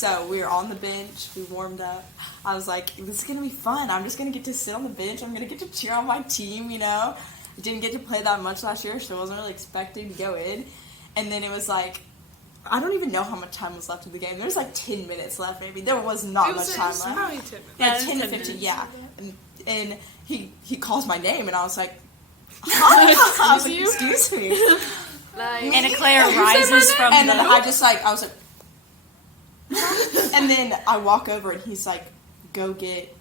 So we were on the bench. We warmed up. I was like, this is going to be fun. I'm just going to get to sit on the bench. I'm going to get to cheer on my team, you know. I didn't get to play that much last year, so I wasn't really expecting to go in. And then it was like, I don't even know how much time was left in the game. There was like 10 minutes left, maybe. There was not much time left. Probably 10 minutes. Like 10 to 15, yeah. And he calls my name, and I was like, hi. I was like, excuse me. And a Claire rises from and then I was like, and then I walk over, and he's like, go get,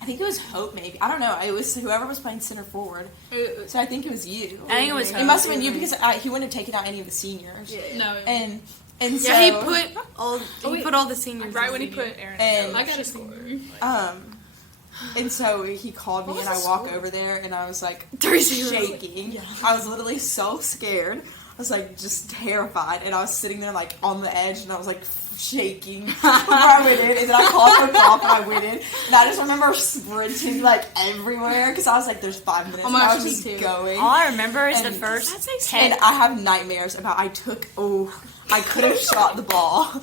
I think it was Hope, maybe. I don't know. It was whoever was playing center forward. So I think it was you. I think it was Hope. It must have been you because he wouldn't have taken out any of the seniors. Yeah. No. And so he put all the seniors right when he put Erin. And I got a score. And so he called me, and I walk over there, and I was like shaking. Yeah. I was literally so scared. I was like just terrified, and I was sitting there like on the edge, and I was like shaking before I went in, and then I called for golf, and I went in, and I just remember sprinting like everywhere because I was like, "There's 5 minutes." And I was just going. All I remember is the first 10. And I have nightmares about I could have shot the ball,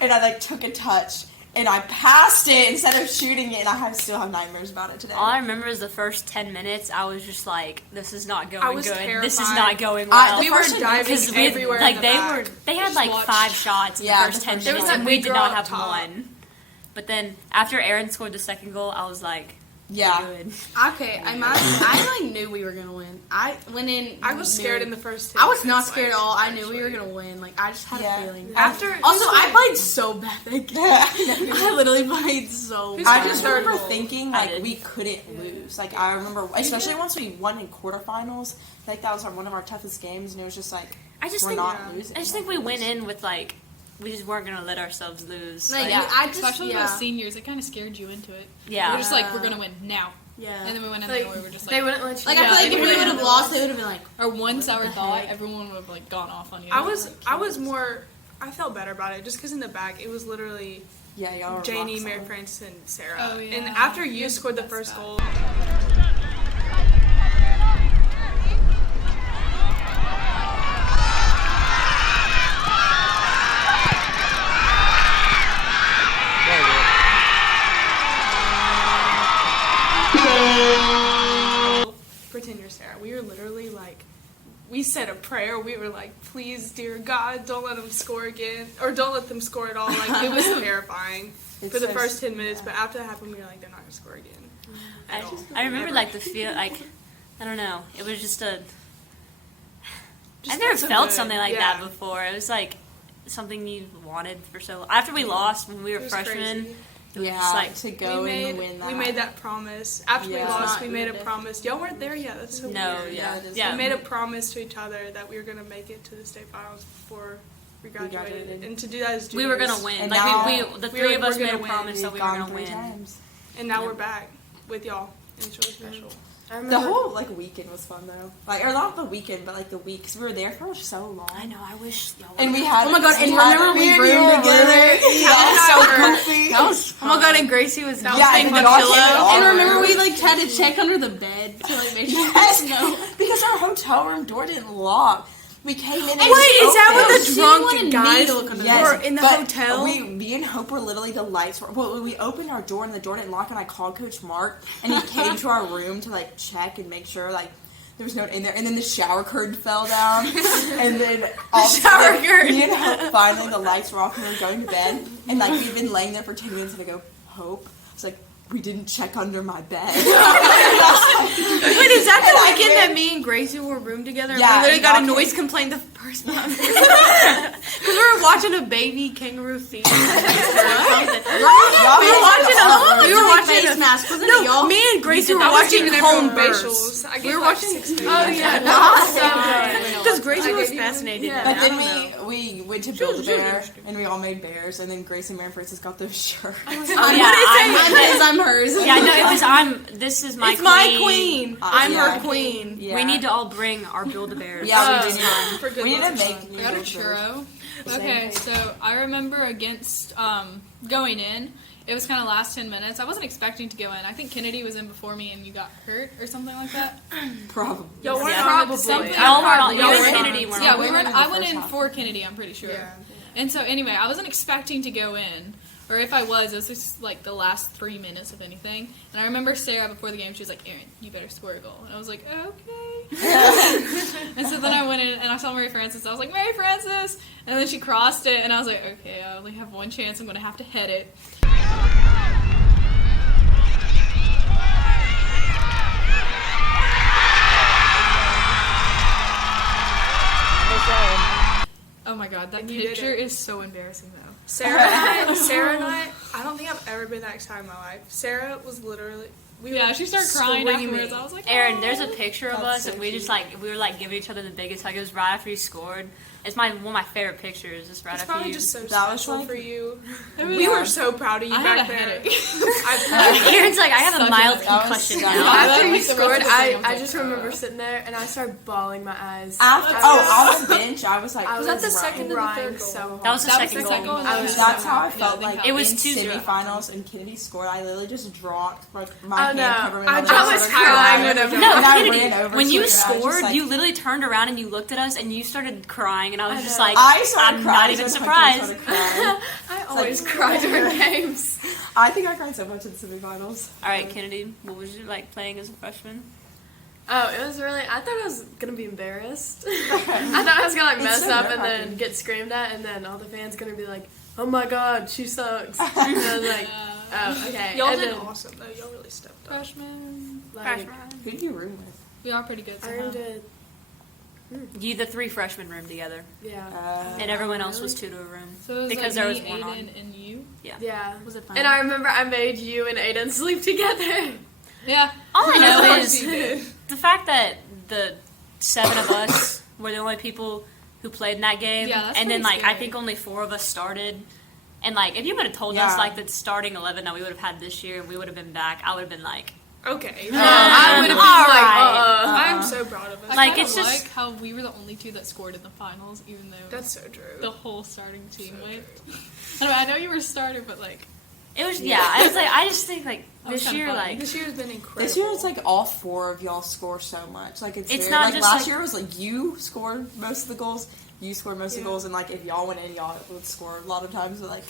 and I like took a touch. And I passed it instead of shooting it, and I still have nightmares about it today. All I remember is the first 10 minutes, I was just like, this is not going good. Terrified. This is not going well. We were diving everywhere. Like, they had like 5 shots in the first 10 minutes, and we did not have one. But then, after Erin scored the second goal, I was like, good. Okay, I like knew we were gonna win. I went in. I was scared in the first 10 I was not minutes, scared at all. I knew we were gonna win. Like I just had a feeling. I played so bad that game. I literally played so bad. I just remember thinking like we couldn't lose. Like I remember, especially once we won in quarterfinals. Like that was one of our toughest games, and it was just like we're not losing. I just think we went in with like. We just weren't going to let ourselves lose. Like, especially with seniors, it kind of scared you into it. Yeah. We're just like, we're going to win now. Yeah. And then we went in there and we were just like... They wouldn't let you... Like, I feel like if we would have lost, they would have been like... Or one sour thought, everyone would have like gone off on you. I felt better about it just because in the back, it was literally y'all Janie, Mary Frances, and Sarah. Oh, yeah. And after you scored the first goal... Pretend you're Sarah. We were literally like, we said a prayer. We were like, please, dear God, don't let them score again. Or don't let them score at all. Like, it was terrifying for the first 10 minutes. But after that happened, we were like, they're not going to score again. I remember, like, the feel, like, I don't know. It was just a... I've never felt something like that before. It was, like, something you wanted for so long. After we lost when we were freshmen... Crazy. It was just like, to go and win that. We made that promise. After we lost, we made a promise. Y'all weren't there yet. That's so weird. Yeah. We made a promise to each other that we were going to make it to the state finals before we graduated. And to do that is we were going to win. And like, now, the three of us made a promise that we were going to win. Times. And now we're back with y'all. And it's really special. The whole weekend was fun though. Or not the weekend, but the week because we were there for so long. I know. I wish y'all. And we had. Oh my god! And remember we roomed together. Yeah, so comfy. That was fun. Oh my god! And Gracie was the pillow. And remember we had to check under the bed to make sure. Because our hotel room door didn't lock. We came in and wait, is that what the drunk guys were in the hotel? Me and Hope were literally the lights were. Well, we opened our door and the door didn't lock, and I called Coach Mark, and he came to our room to check and make sure there was no one in there. And then the shower curtain fell down, and then all the shower curtain. Me and Hope finally the lights were off and we were going to bed, and we'd been laying there for 10 minutes, and I go, Hope, it's like. We didn't check under my bed. Wait, is that the weekend that me and Gracie were roomed together? Yeah. We literally got a noise complaint the first time. Because we were watching a baby kangaroo feed. We were watching face mask. Wasn't it y'all? Me and Gracie were watching home facials. We were watching. Oh yeah, because Gracie was fascinated. But then we went to Build-A-Bear and we all made bears, and then Gracie and Mary Frances got those shirts. I'm hers. Yeah, no, it was this is my it's queen. It's my queen. I'm her queen. Yeah. We need to all bring our Build-A-Bears. Yeah, we need to make I got a churro. Okay, so I remember against going in, it was kind of last 10 minutes. I wasn't expecting to go in. I think Kennedy was in before me and you got hurt or something like that. Probably. Y'all weren't Y'all and Kennedy weren't. Yeah, I went in for Kennedy, I'm pretty sure. Yeah. And so anyway, I wasn't expecting to go in. Or if I was, it was just like the last 3 minutes of anything. And I remember Sarah before the game, she was like, Erin, you better score a goal. And I was like, okay. And so then I went in and I saw Mary Frances. I was like, Mary Frances! And then she crossed it and I was like, okay, I only have one chance. I'm going to have to head it. Oh my god, that picture is so embarrassing though. Sarah and I don't think I've ever been that excited in my life. Sarah was literally... she started crying afterwards. I was like, Erin, there's a picture of us, and we just we were giving each other the biggest hug. It was right after you scored. It's one of my favorite pictures. Just right it's after probably you. just so that special was for you. We were so proud of you back there. Erin's like, I have a mild concussion now. After you scored, I just remember sitting there and I started bawling my eyes. On the bench, I was like, was that the second or the third goal? So hard. That was the second goal. That's how I felt like it was in 2-0. semifinals and Kennedy scored. I literally just dropped my hand covering my mouth. I was crying whenever. No, And I Kennedy, ran over when to you her, and I was scored, just you literally turned around and you looked at us and you started crying, and I was just like, I started I'm crying. not even surprised. I always cry during games. I think I cried so much in the semifinals. All right, Kennedy, what was you like playing as a freshman? Oh, it was really... I thought I was going to be embarrassed. I thought I was going to mess so up and nerve-wracking. then get screamed at, and then all the fans going to be like, oh my god, she sucks. And I was like, oh, okay. Y'all and did then, awesome, though. Y'all really stepped up. Freshman. like, Who did you room with? We are pretty good. Aaron Somehow. did... The 3 freshmen roomed together, Yeah. and everyone else was 2 to a room. So it was because like there me, was one on. Aiden, and you. Yeah. Was it fun? And I remember I made you and Aiden sleep together. Yeah. All I know Of course is you did. the fact that the 7 of us were the only people who played in that game, Yeah, that's and then pretty I scary. think only 4 of us started. And if you would have told us that starting 11 that we would have had this year and we would have been back, I would have been like, Okay. I would have been Alright. I'm so proud of us. I Like, kinda it's just- like how we were the only 2 that scored in the finals, even though That's so true. the whole starting team went. I know you were starter, but it was, I was like, I just think That was this kinda year, funny. This year's been incredible. This year, it's like all 4 of y'all score so much. Like it's very, not like just last like- year was like you scored most of the goals, you scored most of the goals, and like if y'all went in, y'all would score a lot of times. But like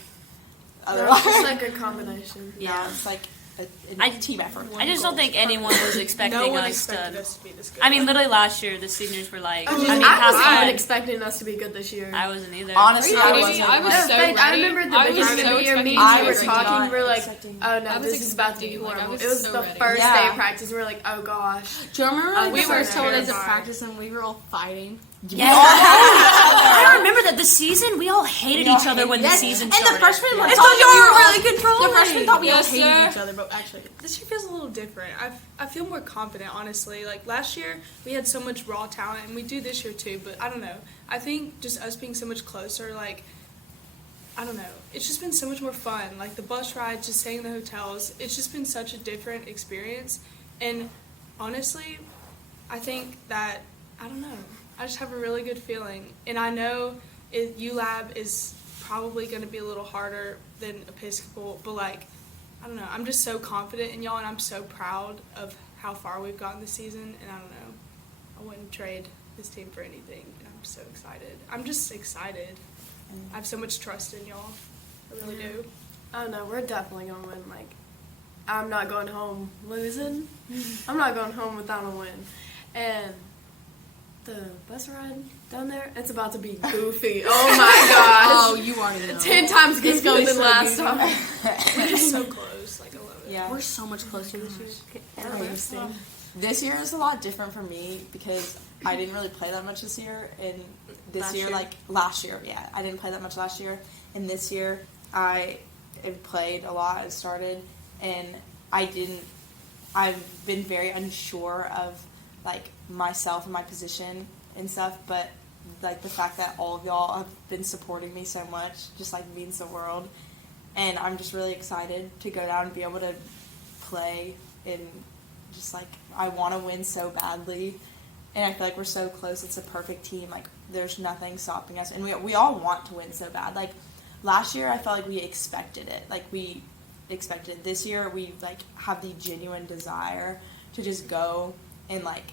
otherwise, It's like a combination. yeah, it's like a team effort. I just don't think anyone was expecting no one us expected to. us to be this good. I mean, literally last year, the seniors were like, I how wasn't sad. even expecting us to be good this year. I wasn't either. Honestly, Are I you wasn't. kidding me? I was like- so I ready. remember at the I was beginning of so the year, me expecting and I you was were not talking, we were like, expecting- oh no, I was this is about to be expecting, like, I horrible. was It was so the ready. first Yeah. day of practice, we were like, oh gosh. Do you remember? We like, were the told first as a day? practice and we were all fighting. Yeah. I remember that the season, we all hated each other when the season started. And the freshmen It's thought because y'all we were all- really controlling. The freshmen thought we all Yes, hated sir. each other, but actually, This year feels a little different. I feel more confident, honestly. Like last year, we had so much raw talent, and we do this year too. But I don't know. I think just us being so much closer, like I don't know. It's just been so much more fun. Like the bus ride, just staying in the hotels. It's just been such a different experience. And honestly, I think that I don't know. I just have a really good feeling, and I know ULab is probably going to be a little harder than Episcopal, but like. I don't know. I'm just so confident in y'all, and I'm so proud of how far we've gotten this season. And I don't know. I wouldn't trade this team for anything, and I'm so excited. I'm just excited. I have so much trust in y'all. I really do. Oh no, we're definitely gonna win. Like, I'm not going home losing. I'm not going home without a win. And the bus ride down there, it's about to be goofy. Oh my gosh. oh, you already know. 10 times It's gonna goofier be than so last goofy. time. We're just so close. Like I love it. Yeah. We're so much closer this year. Interesting. This year is a lot different for me because I didn't really play that much this year, and this year, like last year, I didn't play that much last year, and this year I played a lot. I started, and I've been very unsure of like myself and my position and stuff, but like the fact that all of y'all have been supporting me so much just like means the world, and I'm just really excited to go down and be able to play, and just like I want to win so badly, and I feel like we're so close. It's a perfect team. Like there's nothing stopping us, and we all want to win so bad. Like last year I felt like we expected it. Like we expected it. This year we like have the genuine desire to just go and like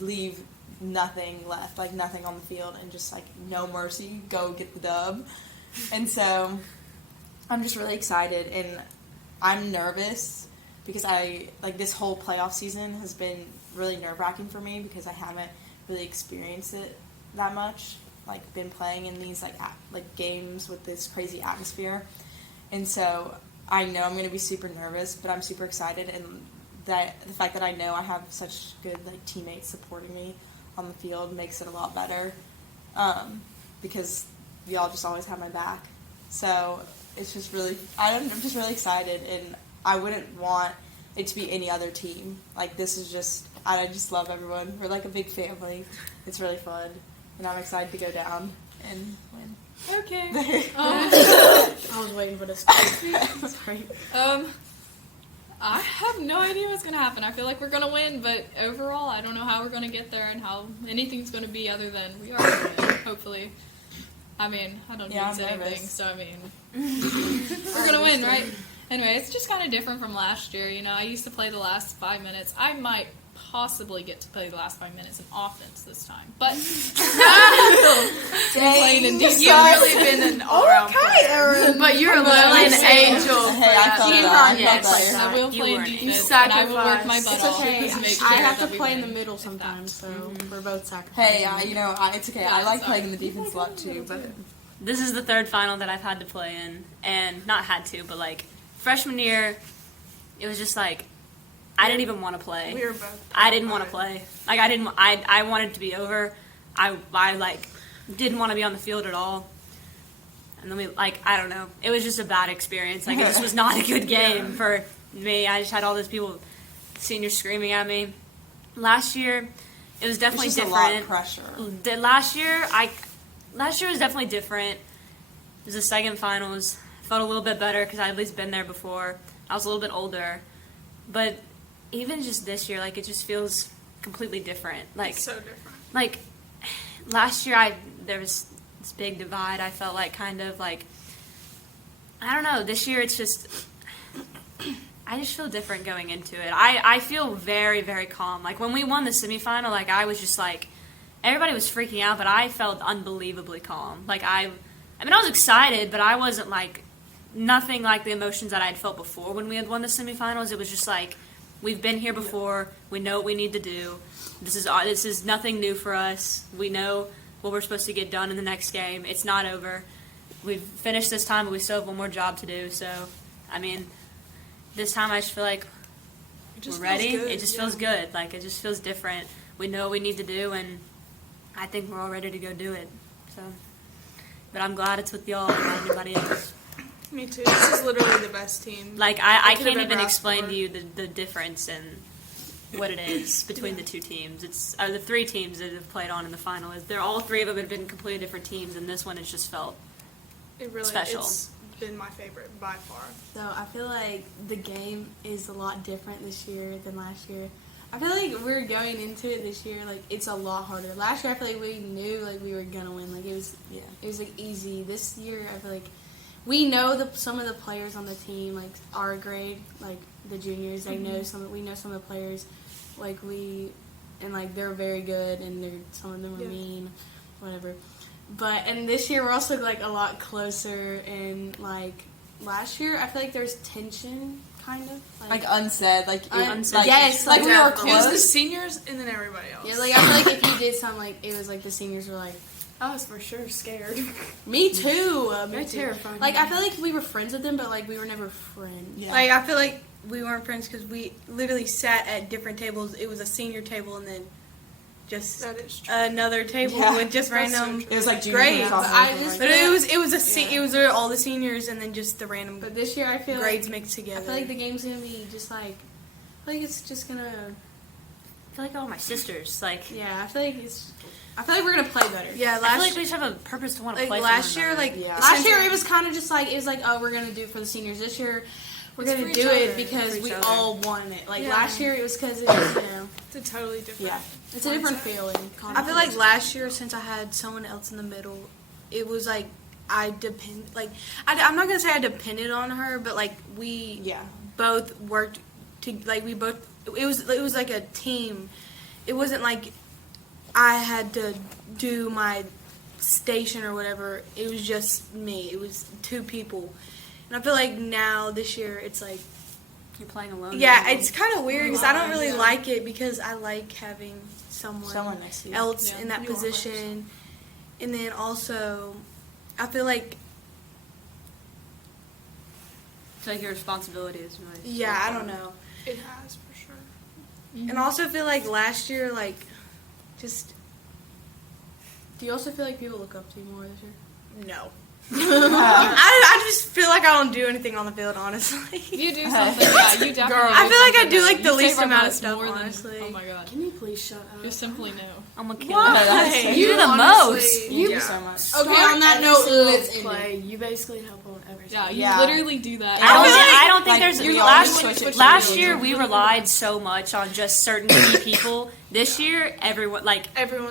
leave nothing left, like nothing on the field, and just like no mercy, go get the dub. And so I'm just really excited, and I'm nervous because this whole playoff season has been really nerve-wracking for me because I haven't really experienced it that much, like been playing in these like games with this crazy atmosphere. And so I know I'm going to be super nervous, but I'm super excited, and that the fact that I know I have such good like teammates supporting me on the field makes it a lot better, because y'all just always have my back. So it's just really, I'm just really excited, and I wouldn't want it to be any other team. Like, this is just, I just love everyone. We're like a big family. It's really fun, and I'm excited to go down and win. Okay. I was waiting for this. Sorry. I have no idea what's going to happen. I feel like we're going to win, but overall, I don't know how we're going to get there and how anything's going to be other than we are going to win, hopefully. I mean, I don't jinx anything, so I mean, we're going to win, right? Anyway, it's just kind of different from last year. You know, I used to play the last 5 minutes. I might possibly get to play the last 5 minutes in offense this time, but playing in defense. You've really been an all-around player. But you're literally an angel. Hey, I felt that. Yes. I will You play weren't. defense, and I will work my butt It's off okay. to make sure I have to that we play in the win. middle sometimes, so we're both sacrificing. Hey, it's okay. I like playing in the defense a lot too, but This is the third final that I've had to play in, and not had to, but like freshman year, it was just like I didn't even want to play. We were both. I didn't want to play. Like I wanted to be over. I like didn't want to be on the field at all. And then I don't know. It was just a bad experience. Like, it just was not a good game for me. I just had all those people, seniors, screaming at me. Last year, it was definitely it's just different. a lot of pressure. Last year was definitely different. It was the second finals. I felt a little bit better because I'd at least been there before. I was a little bit older. But even just this year, like, it just feels completely different. Like, It's so different. like, last year there was this big divide. I felt like kind of like, I don't know, this year it's just, I just feel different going into it. I feel very, very calm. Like, when we won the semifinal, like, I was just like, everybody was freaking out, but I felt unbelievably calm. Like, I was excited, but I wasn't like, nothing like the emotions that I had felt before when we had won the semifinals. It was just like, we've been here before. We know what we need to do. This is nothing new for us. We know what we're supposed to get done in the next game. It's not over. We've finished this time, but we still have one more job to do. So, I mean, this time I just feel like we're ready. It just feels good. Like, it just feels different. We know what we need to do, and I think we're all ready to go do it. So, but I'm glad it's with y'all and not anybody else. Me too. This is literally the best team. Like, I could have can't ever even asked explain for. to you the difference in what it is between the two teams. It's the three teams that have played on in the final. They're all three of them have been completely different teams, and this one has just felt It really, special. It's been my favorite by far. So I feel like the game is a lot different this year than last year. I feel like we're going into it this year, like, it's a lot harder. Last year I feel like we knew, like, we were gonna win. Like, it was like easy. This year I feel like we know some of the players on the team, like our grade, like the juniors. We know some of the players, like they're very good, and some of them are mean, whatever. And this year we're also like a lot closer, and like last year I feel like there's tension, kind of Like unsaid, unsaid. Yes, like we were It was the close. seniors and then everybody else. Yeah, like I feel like if you did something, like it was like the seniors were like, I was for sure scared. me too. They're terrifying. Like I feel like we were friends with them, but like we were never friends. Yeah. Like, I feel like we weren't friends because we literally sat at different tables. It was a senior table and then just That is true. another table Yeah. with just That's so random. true. It was like junior Great, year, but sophomore I year, just- like- But it was all the seniors and then just the random But this year I feel grades like mixed together. I feel like the game's gonna be just like I feel like it's just gonna I feel like all my sisters. Like, I feel like we're gonna play better. yeah, I feel last like we just have a purpose to want to like play. last for year, one like Yeah. Last year it was kind of just like oh we're gonna do it for the seniors. This year we're It's gonna for do each it other. because For each we other. all wanted it. Like Yeah. last year it was because it's It's a totally different. Yeah. it's a different feeling. I feel like last year, since I had someone else in the middle, it was like I'm not gonna say I depended on her, but like we Yeah. both worked to like we both. It was like a team. It wasn't like I had to do my station or whatever, it was just me. It was 2 people. And I feel like now, this year, it's like, You're playing alone. yeah, it's kind of weird because I don't really like it because I like having someone next to you. else in that position. And then also, I feel like, It's like your responsibility is really. yeah, I don't know. It has for sure. And I also feel like last year, like, just. Do you also feel like people look up to you more this year? No. I just feel like I don't do anything on the field, honestly. You do something. Yeah, you definitely. I feel like I do like the You least save our amount of butts stuff, more than- honestly. Oh my god. Can you please shut up? Just simply no. I'm gonna kill Why? you. You do the most. Thank you so much. Okay, on that note, let's end play. You basically help on every Yeah, you Yeah. literally do that. I don't think like, there's we last always switch it last to year the we relied so much on just certain key people. This year, everyone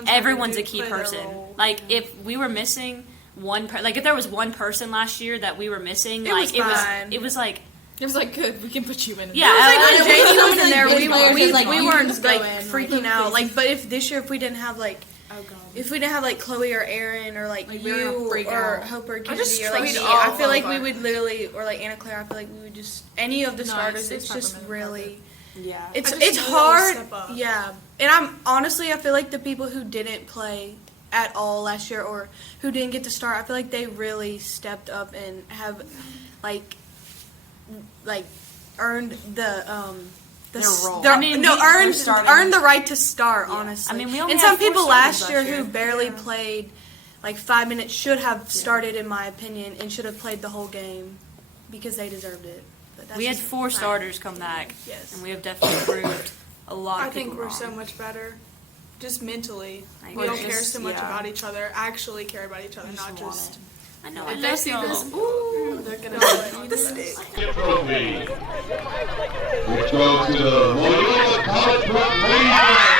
everyone's a key person. Like if we were missing like if there was one person last year that we were missing, It was fine. it was like It was like, good, we can put you in. yeah. It was like I- when Jamie was in there, big we players, weren't just like go in, freaking out. Like, but if this year, if we didn't have like, Oh god. if we didn't have like Chloe or Aaron or like we were gonna you freak or out. Hope or just Kennedy or like trust me, all I feel like of we our- would literally or like Anna Claire, I feel like we would just any of the No, starters. it's It's just peppermint really. Yeah. It's I just it's really hard, step up. yeah. And I'm honestly, I feel like the people who didn't play at all last year or who didn't get to start, I feel like they really stepped up and have like earned the Their role. their- I mean, no, we- they're starting- earned the right to start. Honestly, I mean, we only and had some 4 people starters last year last who year. barely played like 5 minutes should have started, in my opinion, and should have played the whole game because they deserved it. But that's we had just 4 my- starters come back, Yes. and we have definitely improved a lot. I of think people we're wrong. so much better. Just mentally. I We don't agree. care so much Yeah. about each other. Actually care about each other, not just. I know. If I they know. see this, Ooh, they're gonna do it. the stick. Trophy, which goes to the Loyola College Prep Ladies.